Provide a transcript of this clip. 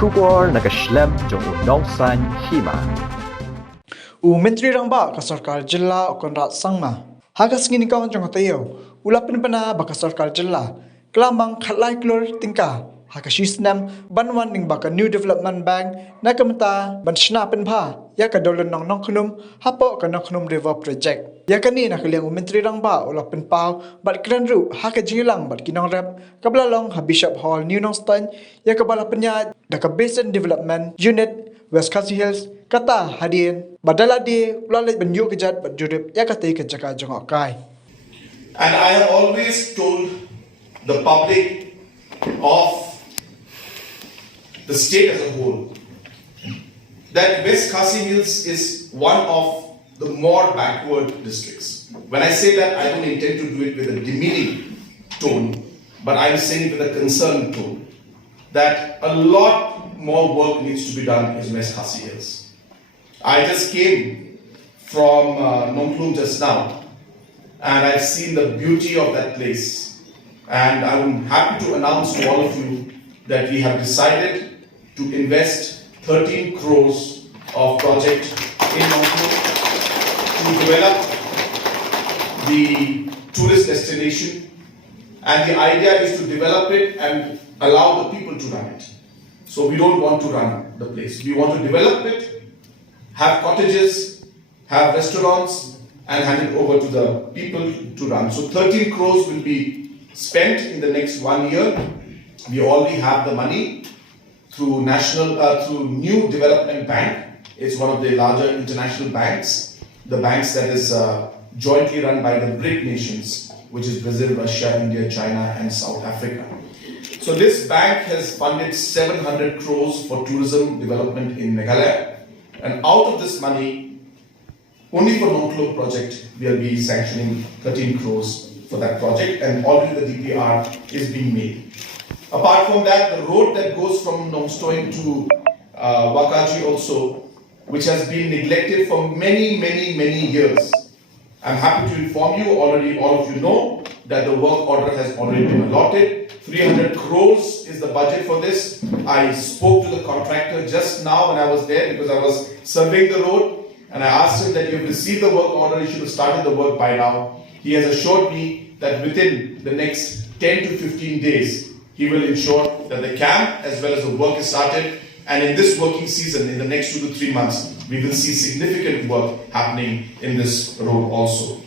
Shubor nagaslem jong nongsan Hima. Myntri Rangbah ka sarkar Jylla okonrat sangma. Hagas ngini kawan jong tayo. Ulapin pana baka sarkar Jylla. Kelamang khatlai Klur tingka. Hakashisnam banwan ning baka New Development Bank na kamta ban snapin pha ya ka dolan nong Nongkhnum hapo ka Nongkhnum River Project. Ya kani na kaliang Myntri Rangbah ulapin pau bat krenru haka Jylang bat kinong rep kablalong ha Bishop Hall New Nongstone ya ka balapnya da ka Basin Development Unit West Khasi Hills kata hadin badala di ulalai banyu Kjat bat jurip ya kata ke jaka jongok kai. And I have always told the public of the state as a whole that West Khasi Hills is one of the more backward districts. When I say that, I don't intend to do it with a demeaning tone, but I'm saying it with a concerned tone that a lot more work needs to be done in West Khasi Hills. I just came from Nongkhnum just now, and I've seen the beauty of that place. And I'm happy to announce to all of you that we have decided to invest 13 crores of project in Nongkhnum to develop the tourist destination. And the idea is to develop it and allow the people to run it. So we don't want to run the place. We want to develop it, have cottages, have restaurants, and hand it over to the people to run. So 13 crores will be spent in the next 1 year. We already have the money through New Development Bank. It's one of the larger international banks, the banks that is jointly run by the BRIC nations, which is Brazil, Russia, India, China, and South Africa. So this bank has funded 700 crores for tourism development in Meghalaya. And out of this money, only for Nongkhnum project, we'll be sanctioning 13 crores for that project, and already the DPR is being made. Apart from that, the road that goes from Nongkhnum to Wakaji also, which has been neglected for many years. I'm happy to inform you, already all of you know, that the work order has already been allotted. 300 crores is the budget for this. I spoke to the contractor just now when I was there because I was surveying the road, and I asked him that you've received the work order, you should have started the work by now. He has assured me that within the next 10 to 15 days, he will ensure that the camp as well as the work is started. And in this working season, in the next 2 to 3 months, we will see significant work happening in this road also.